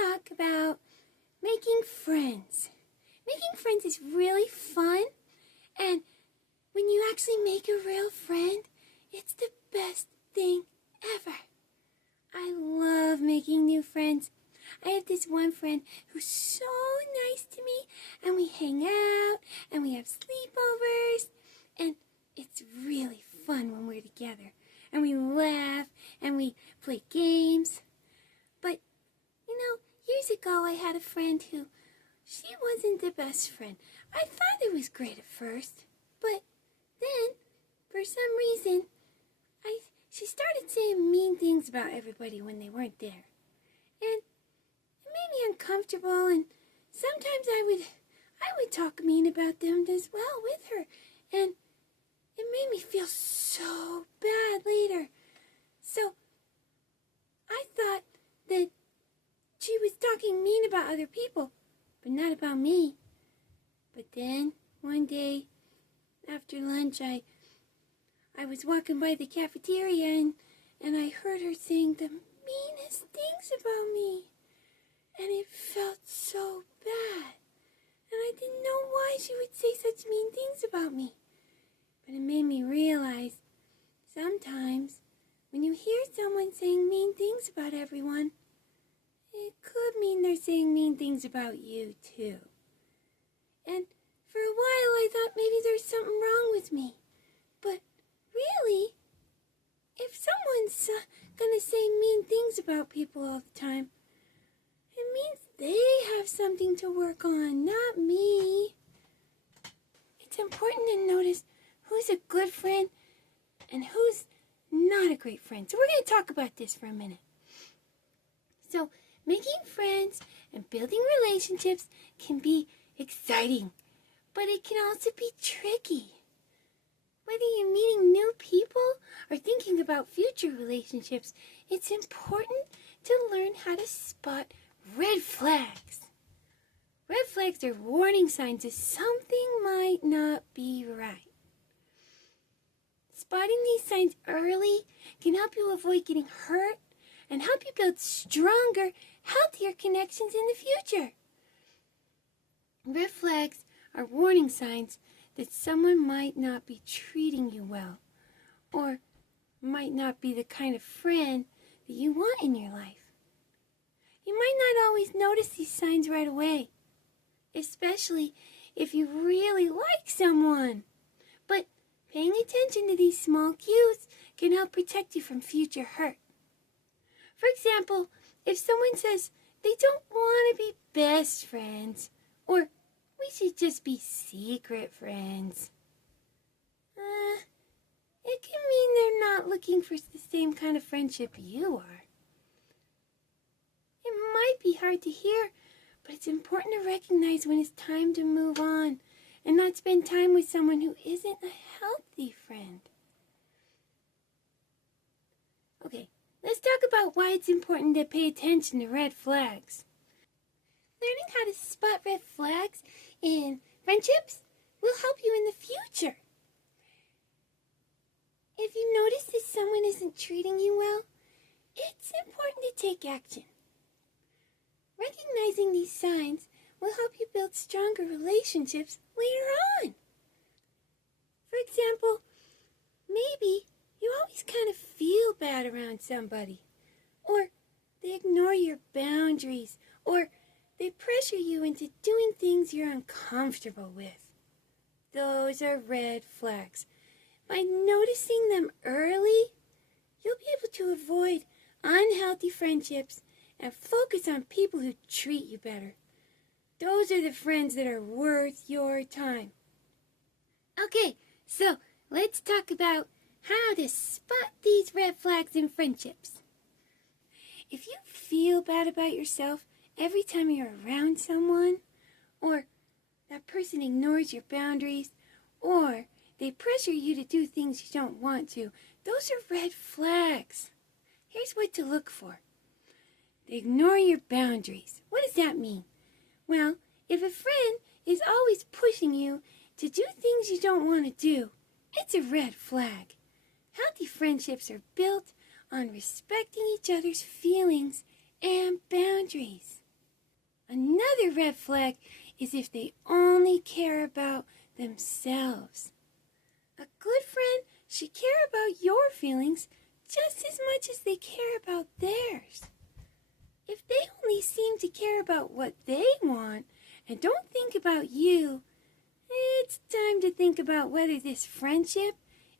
talk about making friends. Making friends is really fun, and when you actually make a real friend, it's the best thing ever. I love making new friends. I have this one friend who's so nice to me, and we hang out, and we have sleepovers, and it's really fun when we're together. And we laugh, and we play games. But, years ago I had a friend who, she wasn't the best friend. I thought it was great at first, but then, for some reason, she started saying mean things about everybody when they weren't there. And it made me uncomfortable, and sometimes I would talk mean about them as well with her, and it made me feel so bad later. So I thought that she was talking mean about other people, but not about me. But then one day after lunch, I was walking by the cafeteria and I heard her saying the meanest things about me. And it felt so bad. And I didn't know why she would say such mean things about me. But it made me realize sometimes when you hear someone saying mean things about everyone, it could mean they're saying mean things about you too. And for a while I thought maybe there's something wrong with me. But really, if someone's gonna say mean things about people all the time, it means they have something to work on, not me. It's important to notice who's a good friend and who's not a great friend. So we're going to talk about this for a minute. So making friends and building relationships can be exciting, but it can also be tricky. Whether you're meeting new people or thinking about future relationships, it's important to learn how to spot red flags. Red flags are warning signs that something might not be right. Spotting these signs early can help you avoid getting hurt and help you build stronger, healthier connections in the future. Red flags are warning signs that someone might not be treating you well or might not be the kind of friend that you want in your life. You might not always notice these signs right away, especially if you really like someone. But paying attention to these small cues can help protect you from future hurt. For example, if someone says they don't want to be best friends, or we should just be secret friends, it can mean they're not looking for the same kind of friendship you are. It might be hard to hear, but it's important to recognize when it's time to move on and not spend time with someone who isn't a healthy friend. Okay, let's talk about why it's important to pay attention to red flags. Learning how to spot red flags in friendships will help you in the future. If you notice that someone isn't treating you well, it's important to take action. Recognizing these signs will help you build stronger relationships later on. For example, maybe you always kind of feel bad around somebody, or they ignore your boundaries, or they pressure you into doing things you're uncomfortable with. Those are red flags. By noticing them early, you'll be able to avoid unhealthy friendships and focus on people who treat you better. Those are the friends that are worth your time. Okay, so let's talk about how to spot these red flags in friendships. If you feel bad about yourself every time you're around someone, or that person ignores your boundaries, or they pressure you to do things you don't want to, those are red flags. Here's what to look for. They ignore your boundaries. What does that mean? Well, if a friend is always pushing you to do things you don't want to do, it's a red flag. Healthy friendships are built on respecting each other's feelings and boundaries. Another red flag is if they only care about themselves. A good friend should care about your feelings just as much as they care about theirs. If they only seem to care about what they want and don't think about you, it's time to think about whether this friendship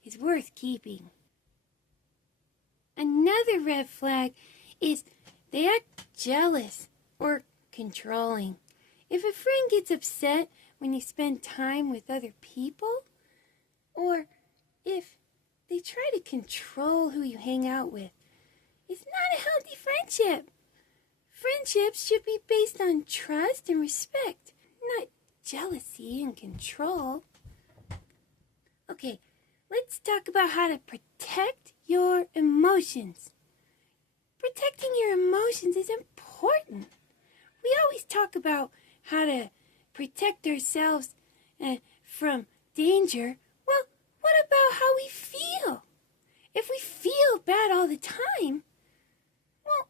is worth keeping. Another red flag is they act jealous or controlling. If a friend gets upset when you spend time with other people, or if they try to control who you hang out with, it's not a healthy friendship. Friendships should be based on trust and respect, not jealousy and control. Okay, let's talk about how to protect your emotions. Protecting your emotions is important. We always talk about how to protect ourselves from danger. Well, what about how we feel? If we feel bad all the time, well,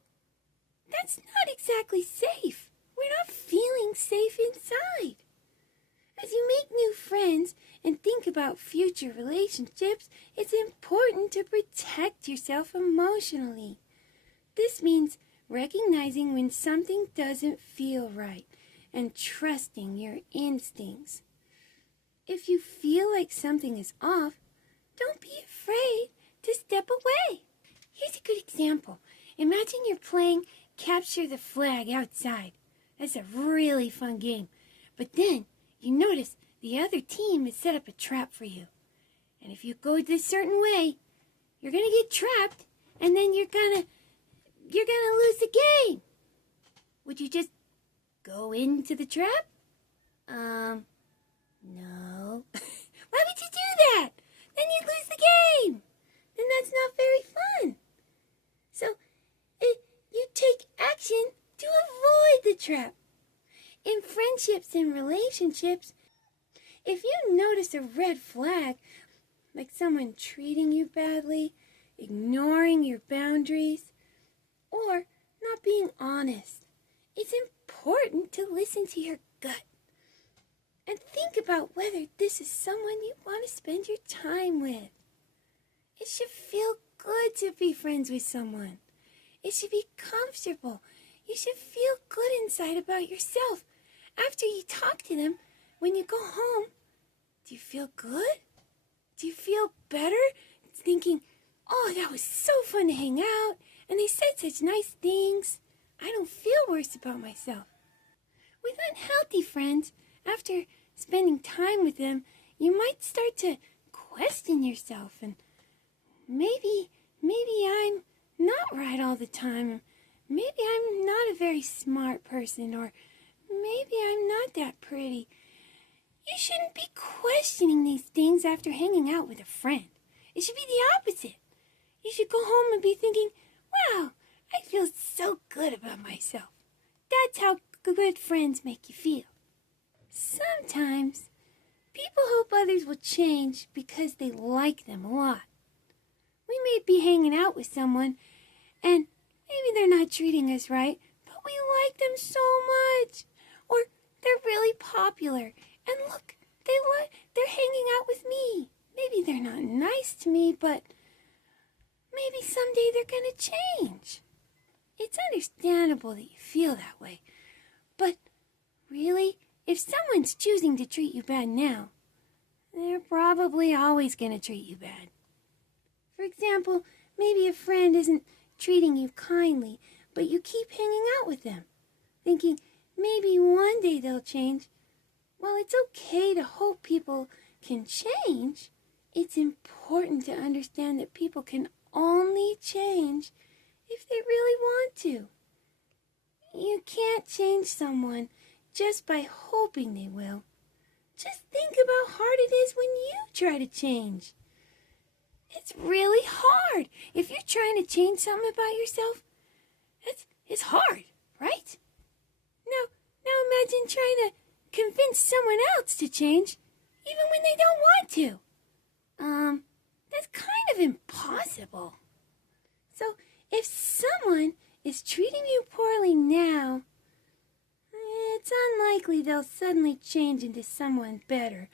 that's not exactly safe. We're not feeling safe inside. As you make new friends and think about future relationships, it's important to protect yourself emotionally. This means recognizing when something doesn't feel right and trusting your instincts. If you feel like something is off, don't be afraid to step away. Here's a good example. Imagine you're playing Capture the Flag outside. That's a really fun game. But then you notice the other team has set up a trap for you. And if you go this certain way, you're going to get trapped, and then you're going to lose the game. Would you just go into the trap? No. Why would you do that? Then you'd lose the game. Then that's not very fun. So, you take action to avoid the trap. In friendships and relationships, if you notice a red flag, like someone treating you badly, ignoring your boundaries, or not being honest, it's important to listen to your gut and think about whether this is someone you want to spend your time with. It should feel good to be friends with someone. It should be comfortable. You should feel good inside about yourself. After you talk to them, when you go home, do you feel good? Do you feel better? Thinking, oh, that was so fun to hang out, and they said such nice things. I don't feel worse about myself. With unhealthy friends, after spending time with them, you might start to question yourself, and maybe I'm not right all the time. Maybe I'm not a very smart person, or maybe I'm not that pretty. You shouldn't be questioning these things after hanging out with a friend. It should be the opposite. You should go home and be thinking, wow, I feel so good about myself. That's how good friends make you feel. Sometimes people hope others will change because they like them a lot. We may be hanging out with someone and maybe they're not treating us right, but we like them so much. Or they're really popular, and look, they're hanging out with me. Maybe they're not nice to me, but maybe someday they're going to change. It's understandable that you feel that way, but really, if someone's choosing to treat you bad now, they're probably always going to treat you bad. For example, maybe a friend isn't treating you kindly, but you keep hanging out with them, thinking maybe one day they'll change. While it's okay to hope people can change, it's important to understand that people can only change if they really want to. You can't change someone just by hoping they will. Just think about how hard it is when you try to change. It's really hard. If you're trying to change something about yourself, it's hard, right? Now imagine trying to convince someone else to change, even when they don't want to. That's kind of impossible. So, if someone is treating you poorly now, it's unlikely they'll suddenly change into someone better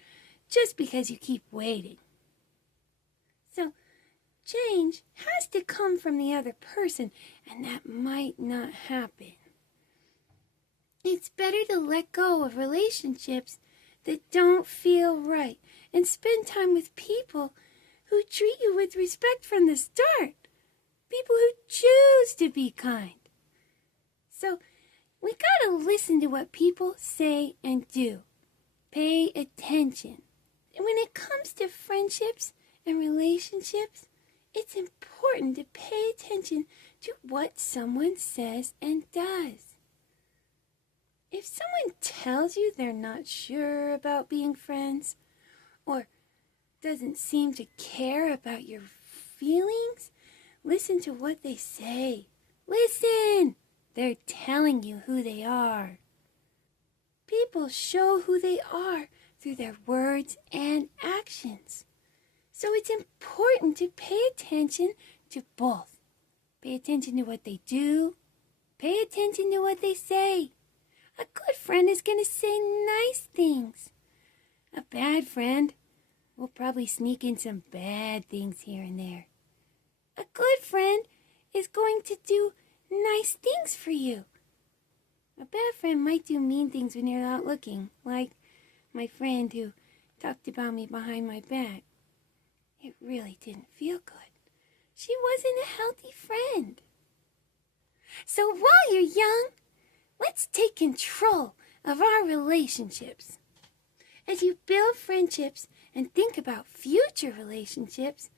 just because you keep waiting. So, change has to come from the other person, and that might not happen. It's better to let go of relationships that don't feel right and spend time with people who treat you with respect from the start. People who choose to be kind. So, we gotta listen to what people say and do. Pay attention. And when it comes to friendships and relationships, it's important to pay attention to what someone says and does. If someone tells you they're not sure about being friends, or doesn't seem to care about your feelings, listen to what they say. Listen! They're telling you who they are. People show who they are through their words and actions. So it's important to pay attention to both. Pay attention to what they do. Pay attention to what they say. A good friend is going to say nice things. A bad friend will probably sneak in some bad things here and there. A good friend is going to do nice things for you. A bad friend might do mean things when you're not looking, like my friend who talked about me behind my back. It really didn't feel good. She wasn't a healthy friend. So while you're young, let's take control of our relationships. As you build friendships and think about future relationships,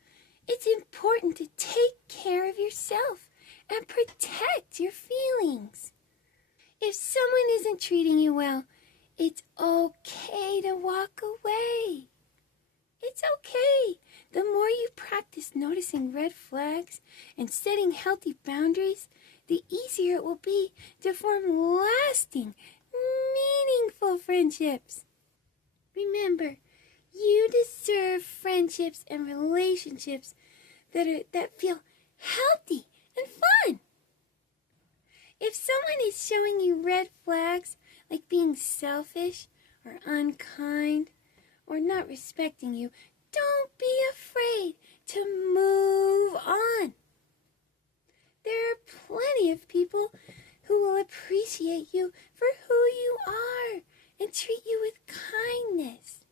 it's important to take care of yourself and protect your feelings. If someone isn't treating you well, it's okay to walk away. It's okay. The more you practice noticing red flags and setting healthy boundaries, the easier it will be to form lasting, meaningful friendships. Remember, you deserve friendships and relationships that feel healthy and fun. If someone is showing you red flags, like being selfish or unkind or not respecting you, don't be afraid to move on. There are plenty of people who will appreciate you for who you are and treat you with kindness.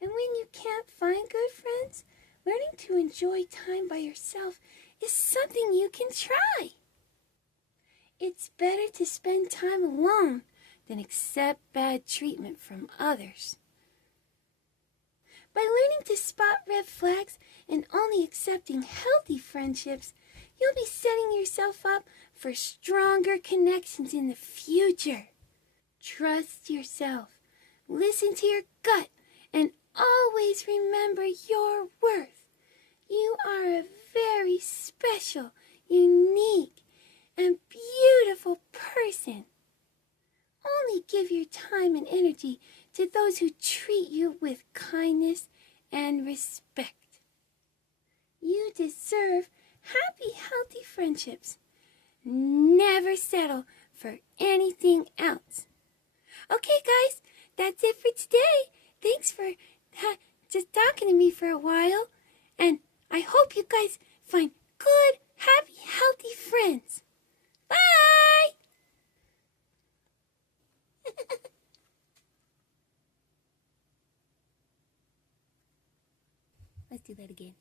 And when you can't find good friends, learning to enjoy time by yourself is something you can try. It's better to spend time alone than accept bad treatment from others. By learning to spot red flags and only accepting healthy friendships, you'll be setting yourself up for stronger connections in the future. Trust yourself, listen to your gut, and always remember your worth. You are a very special, unique, and beautiful person. Only give your time and energy to those who treat you with kindness and respect. You deserve happy, healthy friendships. Never settle for anything else. Okay, guys, that's it for today. Thanks for just talking to me for a while. And I hope you guys find good, happy, healthy friends. Bye! Let's do that again.